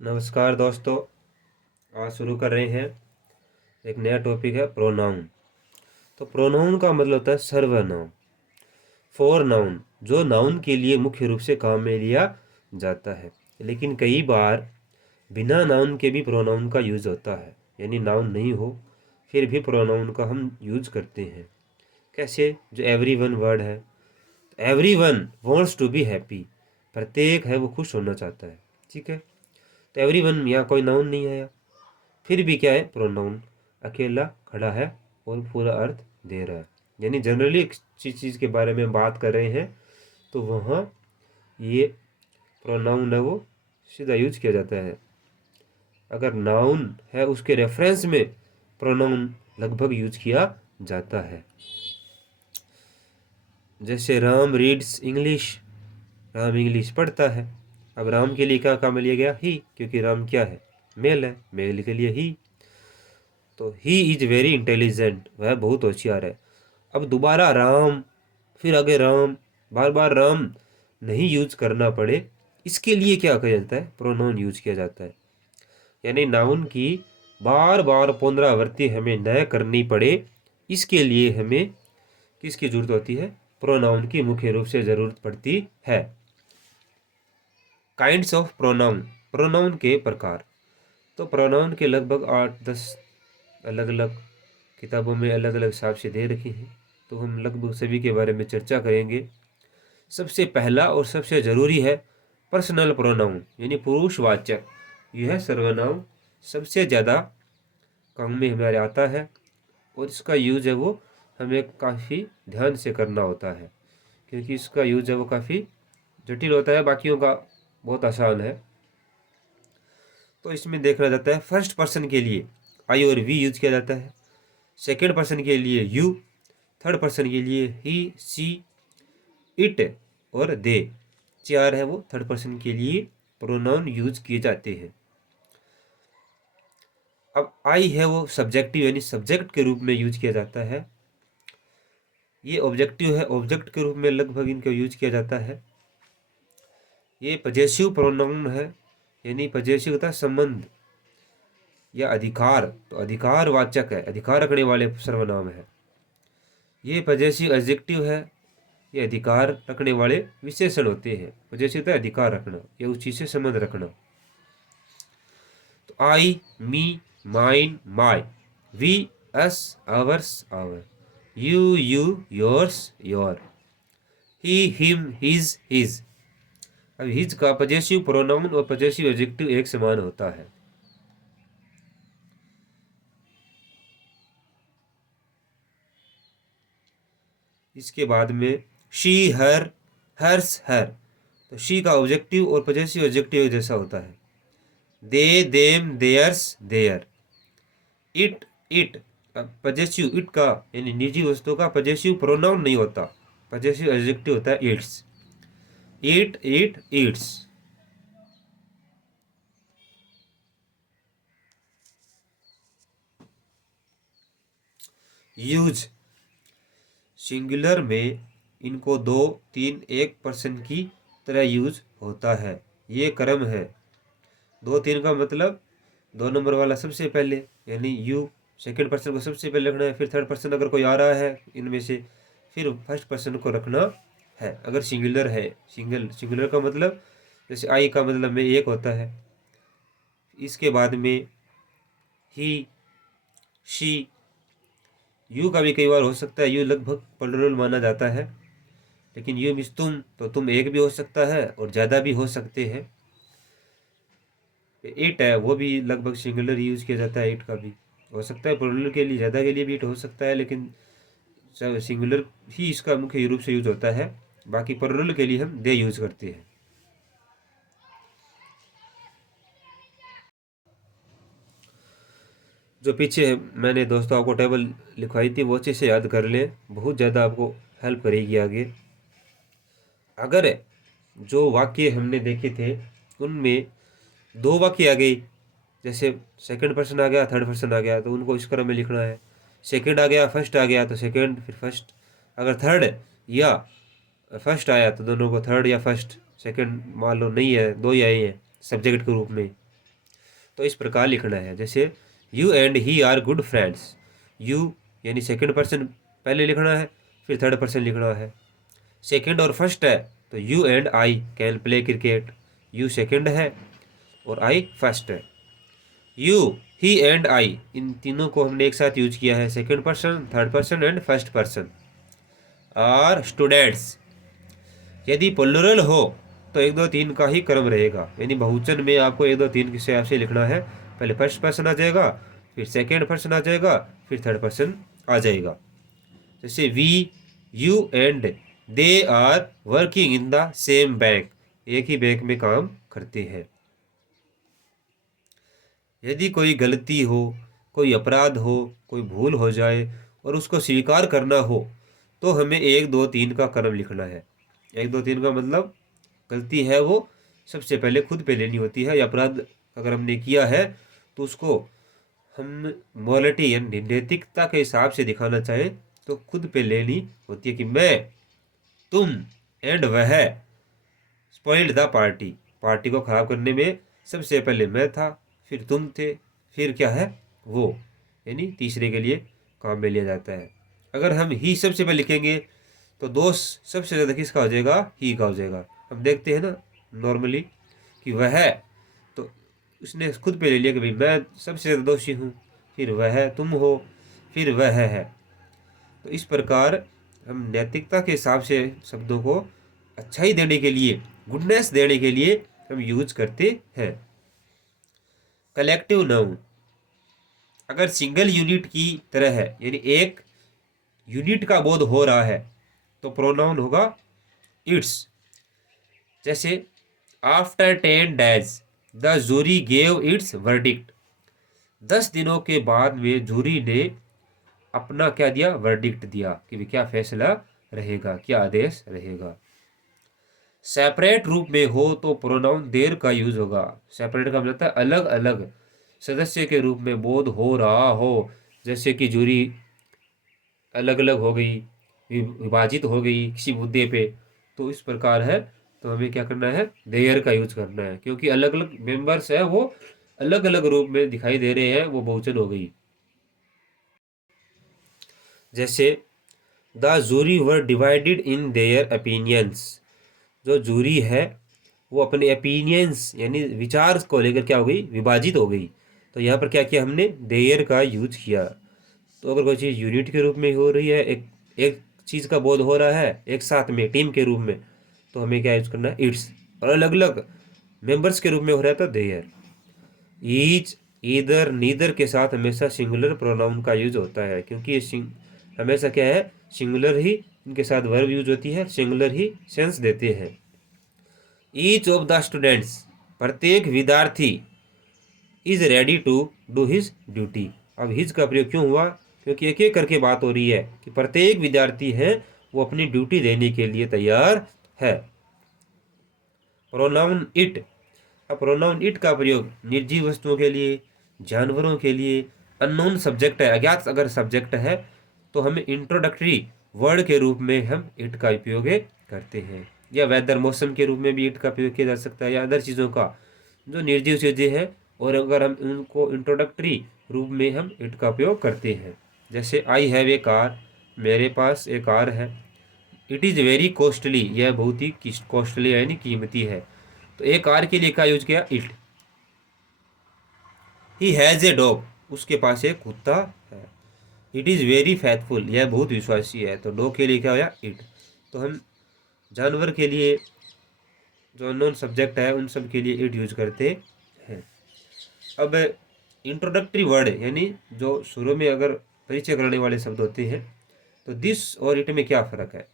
नमस्कार दोस्तों। आज शुरू कर रहे हैं। एक नया टॉपिक है प्रोनाउन। तो प्रोनाउन का मतलब होता है सर्वनाम, फोर नाउन, जो नाउन के लिए मुख्य रूप से काम में लिया जाता है। लेकिन कई बार बिना नाउन के भी प्रोनाउन का यूज होता है, यानी नाउन नहीं हो फिर भी प्रोनाउन का हम यूज करते हैं। कैसे? जो एवरी वन वर्ड है, every one wants to be happy, प्रत्येक है वो खुश होना चाहता है। ठीक है, तो एवरी वन यहाँ कोई नाउन नहीं आया, फिर भी क्या है, प्रोनाउन अकेला खड़ा है और पूरा अर्थ दे रहा है। यानी जनरली एक चीज़ के बारे में बात कर रहे हैं तो वहाँ ये प्रोनाउन है वो सीधा यूज किया जाता है। अगर नाउन है उसके रेफरेंस में प्रोनाउन लगभग यूज किया जाता है। जैसे Ram reads English, Ram English पढ़ता है। अब राम के लिए क्या काम लिया गया? ही, क्योंकि राम क्या है? मेल है, मेल के लिए ही। तो ही इज वेरी इंटेलिजेंट, वह बहुत होशियार है। अब दोबारा राम, फिर आगे राम, बार बार राम नहीं यूज करना पड़े, इसके लिए क्या किया जाता है? प्रोनाउन यूज किया जाता है। यानी नाउन की बार बार पुनरावृत्ति हमें न करनी पड़े, इसके लिए हमें किसकी जरूरत होती है? प्रोनाउन की मुख्य रूप से जरूरत पड़ती है। काइंड्स ऑफ प्रोनाउन, प्रोनाउन के प्रकार। तो प्रोनाउन के लगभग 8-10 अलग अलग किताबों में अलग अलग हिसाब से दे रखी हैं, तो हम लगभग सभी के बारे में चर्चा करेंगे। सबसे पहला और सबसे ज़रूरी है पर्सनल प्रोनाउन, यानी पुरुषवाचक। यह सर्वनाम सबसे ज़्यादा काम में हमारे आता है और इसका यूज है वो हमें काफ़ी ध्यान से करना होता है, क्योंकि इसका यूज है वो काफ़ी जटिल होता है, बाकियों का बहुत आसान है। तो इसमें देखा जाता है फर्स्ट पर्सन के लिए आई और वी यूज किया जाता है, सेकेंड पर्सन के लिए यू, थर्ड पर्सन के लिए ही, सी, इट और दे। चार है वो थर्ड पर्सन के लिए प्रोनाउन यूज किए जाते हैं। अब आई है वो सब्जेक्टिव, यानी सब्जेक्ट के रूप में यूज किया जाता है। ये ऑब्जेक्टिव है, ऑब्जेक्ट के रूप में लगभग इनको यूज किया जाता है। ये पजेसिव प्रोनाउन है, यानी पजेसिव होता है संबंध या अधिकार, तो अधिकार वाचक है, अधिकार रखने वाले सर्वनाम है। ये पजेसिव एडजेक्टिव है, ये अधिकार रखने वाले विशेषण होते हैं। पजेसिव होता है अधिकार रखना या उस चीज से संबंध रखना। तो I, me, mine, my, we, us, ours, our, you, yours, your, he, him, his. अब हिज का पजेसिव प्रोनाउन और पजेसिव एडजेक्टिव एक समान होता है। इसके बाद में शी, हर, हर्स, हर, तो शी का ऑब्जेक्टिव और पजेसिव एडजेक्टिव एक जैसा होता है। They, them, theirs, their, it, it, possessive it का यानी निजी वस्तु का पजेसिव प्रोनाउन नहीं होता, पजेसिव एडजेक्टिव होता है it's, it, it, it's. Use, singular में इनको दो, तीन, एक पर्सन की तरह यूज होता है। ये क्रम है। दो तीन का मतलब दो नंबर वाला सबसे पहले, यानी यू, सेकंड पर्सन को सबसे पहले रखना है, फिर थर्ड पर्सन अगर कोई आ रहा है इनमें से, फिर फर्स्ट पर्सन को रखना है अगर सिंगुलर है। सिंगुलर का मतलब जैसे आई का मतलब में एक होता है। इसके बाद में ही, शी, यू का भी कई बार हो सकता है, यू लगभग प्लुरल माना जाता है, लेकिन यू मीन्स तुम, तो तुम एक भी हो सकता है और ज़्यादा भी हो सकते हैं। इट है वो भी लगभग सिंगुलर यूज किया जाता है, इट का भी हो सकता है प्लुरल के लिए, ज़्यादा के लिए भी इट हो सकता है, लेकिन सिंगुलर ही इसका मुख्य रूप से यूज होता है। बाकी प्लुरल के लिए हम दे यूज करते हैं। जो पीछे मैंने दोस्तों आपको टेबल लिखवाई थी वो अच्छे से याद कर लें, बहुत ज़्यादा आपको हेल्प करेगी आगे। अगर जो वाक्य हमने देखे थे उनमें दो वाक्य आ गई, जैसे सेकंड पर्सन आ गया, थर्ड पर्सन आ गया, तो उनको इस क्रम में लिखना है। सेकंड आ गया, फर्स्ट आ गया तो सेकंड फिर फर्स्ट। अगर थर्ड या फर्स्ट आया तो दोनों को थर्ड या फर्स्ट। सेकंड मान लो नहीं है, दो ही आए हैं सब्जेक्ट के रूप में, तो इस प्रकार लिखना है। जैसे you and he are good friends, you यानी सेकंड पर्सन पहले लिखना है, फिर थर्ड पर्सन लिखना है। सेकंड और फर्स्ट है तो you and I can play cricket, you second है और आई फर्स्ट है। यू, ही एंड आई, इन तीनों को हमने एक साथ यूज किया है, second person, third person and first person. Are students, यदि प्लुरल हो तो 1 2 3 का ही क्रम रहेगा, यानी बहुवचन में आपको 1 2 3 किस हिसाब से लिखना है। पहले फर्स्ट पर्सन आ जाएगा, फिर सेकंड पर्सन आ जाएगा, फिर थर्ड पर्सन आ जाएगा। जैसे we, you and they are working in the same bank, एक ही बैंक में काम करते हैं। यदि कोई गलती हो, कोई अपराध हो, कोई भूल हो जाए और उसको स्वीकार करना हो तो हमें 1 2 3 का क्रम लिखना है। 1 2 3 का मतलब गलती है वो सबसे पहले खुद पे लेनी होती है, या अपराध अगर हमने किया है तो उसको हम मोरालिटी यानी नैतिकता के हिसाब से दिखाना चाहें तो खुद पे लेनी होती है कि मैं, तुम एंड वह स्पॉइल्ड द पार्टी, पार्टी को खराब करने में सबसे पहले मैं था, फिर तुम थे, फिर क्या है वो, यानी तीसरे के लिए काम में लिया जाता है। अगर हम ही सबसे पहले लिखेंगे तो दोष सबसे ज़्यादा किसका हो जाएगा, ही का हो जाएगा। हम देखते हैं ना नॉर्मली कि वह है तो उसने खुद पे ले लिया कि भाई मैं सबसे ज़्यादा दोषी हूँ, फिर वह तुम हो, फिर वह है। तो इस प्रकार हम नैतिकता के हिसाब से शब्दों को अच्छाई देने के लिए, गुडनेस देने के लिए हम यूज करते हैं। कलेक्टिव नाउन अगर सिंगल यूनिट की तरह है, यानी एक यूनिट का बोध हो रहा है तो प्रोनाउन होगा इट्स। जैसे after 10 days the jury gave its verdict, 10 दिनों के बाद में जूरी ने अपना क्या दिया, वर्डिक्ट दिया कि क्या फैसला रहेगा, क्या आदेश रहेगा। सेपरेट रूप में हो तो प्रोनाउन देर का यूज होगा। सेपरेट का मतलब अलग अलग सदस्य के रूप में बोध हो रहा हो, जैसे कि जूरी अलग अलग हो गई, विभाजित हो गई किसी मुद्दे पे, तो इस प्रकार है तो हमें क्या करना है, देयर का यूज करना है, क्योंकि अलग अलग मेंबर्स है वो अलग अलग रूप में दिखाई दे रहे हैं, वो बहुवचन हो गई। जैसे the jury were divided in their opinions, जो जूरी है वो अपने ओपिनियंस यानी विचार को लेकर क्या हो गई, विभाजित हो गई। तो यहाँ पर क्या किया हमने, देयर का यूज किया। तो अगर कोई चीज़ यूनिट के रूप में हो रही है, एक एक चीज़ का बोध हो रहा है एक साथ में टीम के रूप में, तो हमें क्या यूज करना है, इट्स। और अलग अलग मेंबर्स के रूप में हो रहा है तो देयर। ईच, ईदर, नीदर के साथ हमेशा सिंगुलर प्रोनाउन का यूज होता है, क्योंकि ये हमेशा क्या है, सिंगुलर ही इनके साथ वर्ब यूज होती है, सिंगुलर ही सेंस देते हैं। ईच ऑफ द स्टूडेंट्स, प्रत्येक विद्यार्थी, is ready to do his duty. अब हिज का प्रयोग क्यों हुआ, क्योंकि एक एक करके बात हो रही है कि प्रत्येक विद्यार्थी है वो अपनी ड्यूटी देने के लिए तैयार है। प्रोनाउन इट, अब प्रोनाउन इट का प्रयोग निर्जीव वस्तुओं के लिए, जानवरों के लिए, अननोन सब्जेक्ट है, अज्ञात अगर सब्जेक्ट है तो हमें इंट्रोडक्टरी वर्ड के रूप में हम इट का उपयोग करते हैं, या वेदर मौसम के रूप में भी इट का प्रयोग किया जा सकता है, या अदर चीज़ों का जो निर्जीव चीज़ें हैं और अगर हम उनको इंट्रोडक्टरी रूप में हम इट का उपयोग करते हैं। जैसे आई हैव ए कार, मेरे पास एक कार है। इट इज़ वेरी कॉस्टली, यह बहुत ही कॉस्टली यानी कीमती है। तो एक कार के लिए क्या यूज किया, it. He has a dog, उसके पास एक कुत्ता है। इट इज़ वेरी फैथफुल, यह बहुत विश्वासी है। तो डॉग के लिए क्या होया, इट। तो हम जानवर के लिए जो नॉन सब्जेक्ट है उन सब के लिए इट यूज करते हैं। अब इंट्रोडक्टरी वर्ड यानी जो शुरू में अगर परिचय कराने वाले शब्द होते हैं तो दिस और इट में क्या फ़र्क है।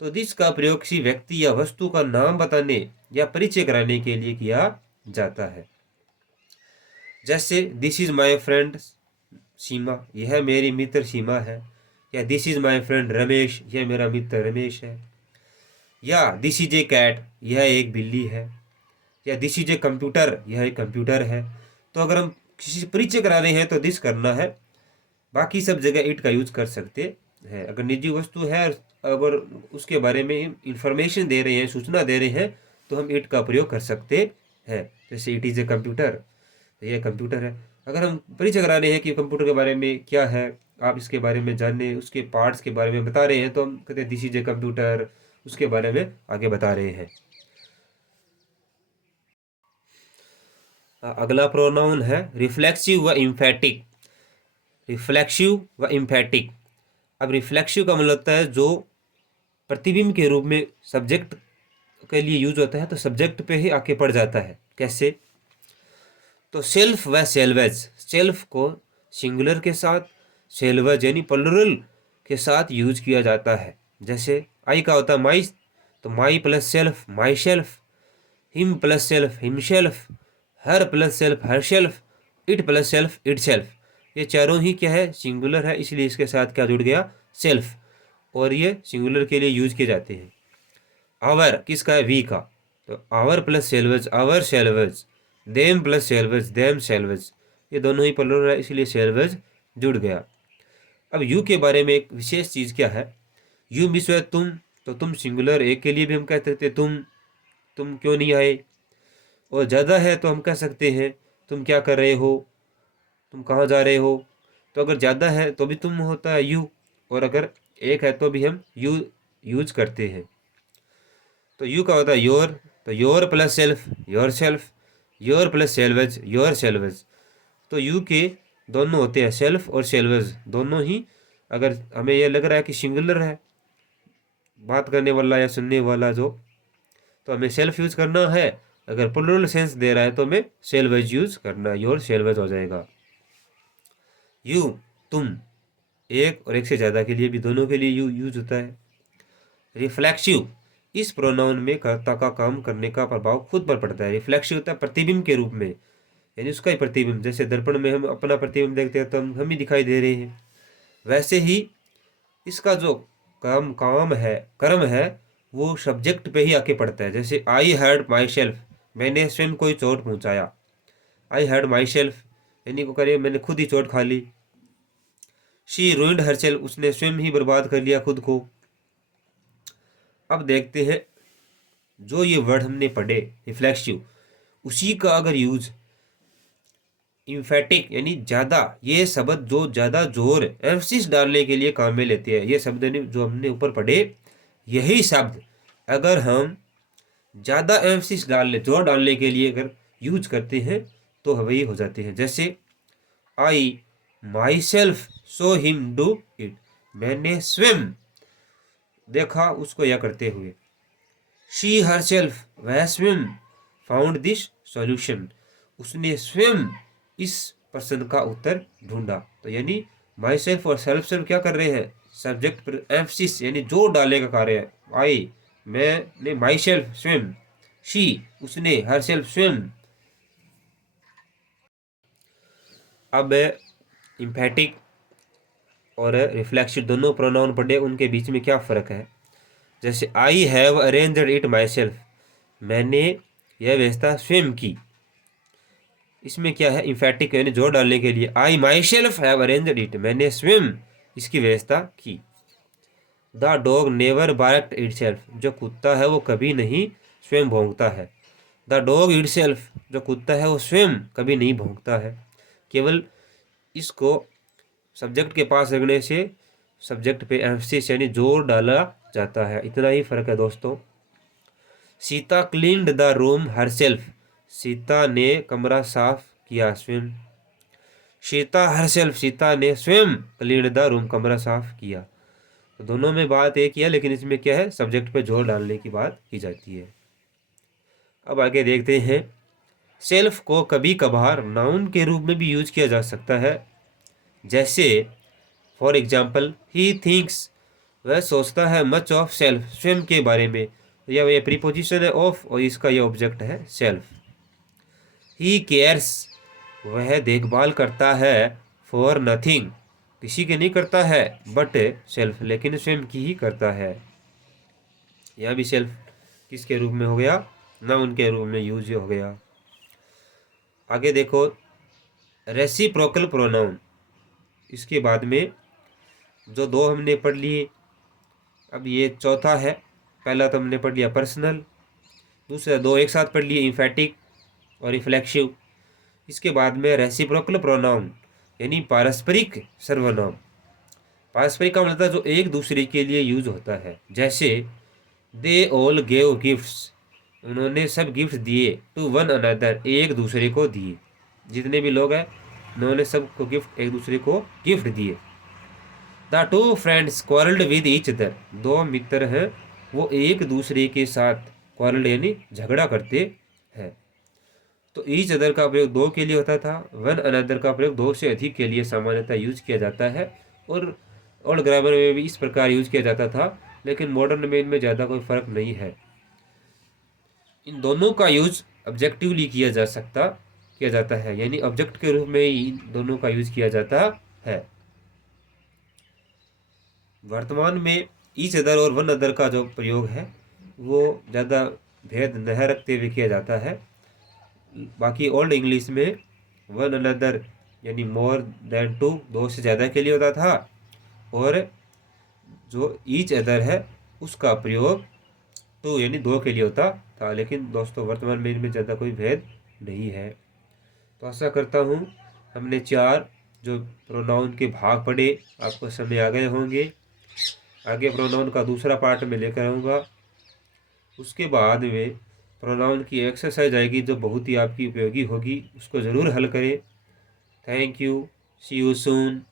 तो दिस का प्रयोग किसी व्यक्ति या वस्तु का नाम बताने या परिचय कराने के लिए किया जाता है। जैसे दिस इज़ माय फ्रेंड सीमा, यह मेरी मित्र सीमा है। या this is my friend Ramesh, यह मेरा मित्र रमेश है। या दिस इज ए कैट, यह एक बिल्ली है। या दिस इज ए कंप्यूटर, यह एक कंप्यूटर है। तो अगर हम किसी से परिचय करा रहे हैं तो दिस करना है, बाकी सब जगह इट का यूज कर सकते हैं। अगर निजी वस्तु है अगर उसके बारे में इंफॉर्मेशन दे रहे हैं, सूचना दे रहे हैं, तो हम इट का प्रयोग कर सकते हैं। जैसे इट इज़ ए कंप्यूटर, तो ये कंप्यूटर है। अगर हम परिचय करा रहे हैं कि कंप्यूटर के बारे में क्या है, आप इसके बारे में जानने, उसके पार्ट्स के बारे में बता रहे हैं, तो हम कहते हैं दिस इज ए कंप्यूटर, उसके बारे में आगे बता रहे हैं। अगला प्रोनाउन है रिफ्लेक्सिव व इम्फेटिक। रिफ्लेक्सिव व इम्फेटिक। अब रिफ्लेक्सिव का मतलब होता है जो प्रतिबिंब के रूप में सब्जेक्ट के लिए यूज होता है, तो सब्जेक्ट पे ही आके पड़ जाता है। कैसे? तो सेल्फ व सेल्वेज। सेल्फ को सिंगुलर के साथ, सेल्वेज यानी प्लुरल के साथ यूज किया जाता है। जैसे आई का होता है माई, तो माई plus self my self, him plus self himself, her plus self her self, it plus self it self. ये चारों ही क्या है? सिंगुलर है, इसलिए इसके साथ क्या जुड़ गया? सेल्फ। और ये सिंगुलर के लिए यूज किए जाते हैं। आवर किसका है? वी का, तो our plus selves ourselves, them plus selves themselves, ये दोनों ही प्लुरल है, इसलिए सेल्वेज जुड़ गया। अब यू के बारे में एक विशेष चीज़ क्या है? यू मिस है तुम, तो तुम सिंगुलर एक के लिए भी हम कह सकते तुम क्यों नहीं आए। और ज़्यादा है तो हम कह सकते हैं तुम क्या कर रहे हो, तुम कहाँ जा रहे हो। तो अगर ज़्यादा है तो भी तुम होता है यू, और अगर एक है तो भी हम यू यूज करते हैं। तो यू का होता है योर, तो your plus self your self, your plus salvage your salvage. तो यू के दोनों होते हैं, सेल्फ और सेल्वेज दोनों ही। अगर हमें यह लग रहा है कि सिंगुलर है बात करने वाला या सुनने वाला जो, तो हमें सेल्फ यूज करना है। अगर प्लुरल सेंस दे रहा है तो हमें सेल्वेज यूज करना है, योर सेल्वेज हो जाएगा। यू तुम, एक और एक से ज़्यादा के लिए भी, दोनों के लिए यू यूज होता है। रिफ्लेक्सिव, इस प्रोनाउन में कर्ता का काम करने का प्रभाव खुद पर पड़ता है। रिफ्लेक्सिव होता है प्रतिबिंब के रूप में, यानी उसका ही प्रतिबिंब। जैसे दर्पण में हम अपना प्रतिबिंब देखते हैं तो हम ही दिखाई दे रहे हैं, वैसे ही इसका जो काम है, कर्म है, वो सब्जेक्ट पे ही आके पड़ता है। जैसे आई हर्ट माई सेल्फ, मैंने स्वयं को ही चोट पहुंचाया। आई हर्ट माई सेल्फ यानी को करिए मैंने खुद ही चोट खा ली। शी रूइंड हर सेल्फ, उसने स्वयं ही बर्बाद कर लिया खुद को। अब देखते हैं जो ये वर्ड हमने पढ़े रिफ्लेक्सिव, उसी का अगर यूज इम्फेटिक यानी ज़्यादा, ये शब्द जो ज़्यादा जोर एम्फसिस डालने के लिए काम में लेते हैं, ये शब्द जो हमने ऊपर पढ़े, यही शब्द अगर हम ज़्यादा एम्फसिस डालने, जोर डालने के लिए अगर यूज करते हैं तो वही हो जाते हैं। जैसे I myself saw him do it, मैंने स्वयं देखा उसको यह करते हुए। शी हर सेल्फ, वह स्वयं फाउंड दिस सॉल्यूशन, उसने स्वयं इस प्रश्न का उत्तर ढूंढा। तो यानी माई सेल्फ और सेल्फ सेल्फ क्या कर रहे हैं? सब्जेक्ट पर एम्फसिस यानी जोर डालने का कार्य है। आई मैंने, माई सेल्फ स्वयं, शी उसने, हर सेल्फ स्वयं। अब इम्फेटिक और रिफ्लेक्सिव दोनों प्रोनाउन पढ़े, उनके बीच में क्या फ़र्क है? जैसे I have arranged it my self, मैंने यह व्यवस्था स्वयं की। इसमें क्या है? इम्फेटिक यानी जोर डालने के लिए। I myself have arranged it, मैंने स्वयं इसकी व्यवस्था की। The dog never barked itself, जो कुत्ता है वो कभी नहीं स्वयं भौंकता है। द डॉग इट सेल्फ, जो कुत्ता है वो स्वयं कभी नहीं भौंकता है। केवल इसको सब्जेक्ट के पास रखने से सब्जेक्ट पे एम्फसिस यानी जोर डाला जाता है, इतना ही फर्क है दोस्तों। Sita cleaned the room her self, Sita ने कमरा साफ किया स्वयं। सीता हर सेल्फ, सीता ने स्वयं क्लीन्ड द रूम, कमरा साफ किया। तो दोनों में बात एक ही है, लेकिन इसमें क्या है? सब्जेक्ट पे जोर डालने की बात की जाती है। अब आगे देखते हैं, सेल्फ को कभी कभार नाउन के रूप में भी यूज किया जा सकता है। जैसे फॉर एग्जाम्पल ही थिंक्स, वह सोचता है, मच ऑफ सेल्फ स्वयं के बारे में, या यह प्रीपोजिशन है ऑफ और इसका यह ऑब्जेक्ट है सेल्फ। ही केयर्स, वह देखभाल करता है, फॉर नथिंग किसी के नहीं करता है, बट सेल्फ लेकिन स्वयं की ही करता है। यह भी सेल्फ किसके रूप में हो गया? नाउन के रूप में यूज हो गया। आगे देखो रेसिप्रोकल प्रोनाउन, इसके बाद में जो दो हमने पढ़ लिए, अब ये चौथा है। पहला तो हमने पढ़ लिया पर्सनल, दूसरा दो एक साथ पढ़ लिए इम्फेटिक और रिफ्लेक्सिव। इसके बाद में रेसिप्रोकल प्रोनाउन यानी पारस्परिक सर्वनाम। पारस्परिक का मतलब जो एक दूसरे के लिए यूज होता है, जैसे दे ऑल गेव गिफ्ट्स, उन्होंने सब गिफ्ट दिए, टू वन अनदर, एक दूसरे को दिए, जितने भी लोग हैं उन्होंने सबको गिफ्ट, एक दूसरे को गिफ्ट दिए। The two friends quarrelled with each other, दो मित्र हैं वो एक दूसरे के साथ क्वारल्ड यानी झगड़ा करते हैं। तो ईच अदर का प्रयोग दो के लिए होता था, वन अनदर का प्रयोग दो से अधिक के लिए सामान्यतः यूज किया जाता है, और ओल्ड ग्रामर में भी इस प्रकार यूज किया जाता था, लेकिन मॉडर्न में इनमें ज़्यादा कोई फर्क नहीं है। इन दोनों का यूज ऑब्जेक्टिवली किया जाता है, यानी ऑब्जेक्ट के रूप में ही इन दोनों का यूज किया जाता है। वर्तमान में ईच अदर और वन अदर का जो प्रयोग है वो ज़्यादा भेद न रखते हुए किया जाता है। बाकी ओल्ड इंग्लिश में वन अनदर यानी मोर देन टू, दो से ज़्यादा के लिए होता था, और जो ईच अदर है उसका प्रयोग टू यानी दो के लिए होता था। लेकिन दोस्तों वर्तमान में इनमें ज़्यादा कोई भेद नहीं है। तो आशा करता हूँ हमने चार जो प्रोनाउन के भाग पढ़े आपको समझ आ गए होंगे। आगे प्रोनाउन का दूसरा पार्ट में लेकर आऊँगा। उसके बाद में प्रोनाउन की एक्सरसाइज आएगी जो बहुत ही आपकी उपयोगी होगी, उसको ज़रूर हल करें। Thank you, see you soon.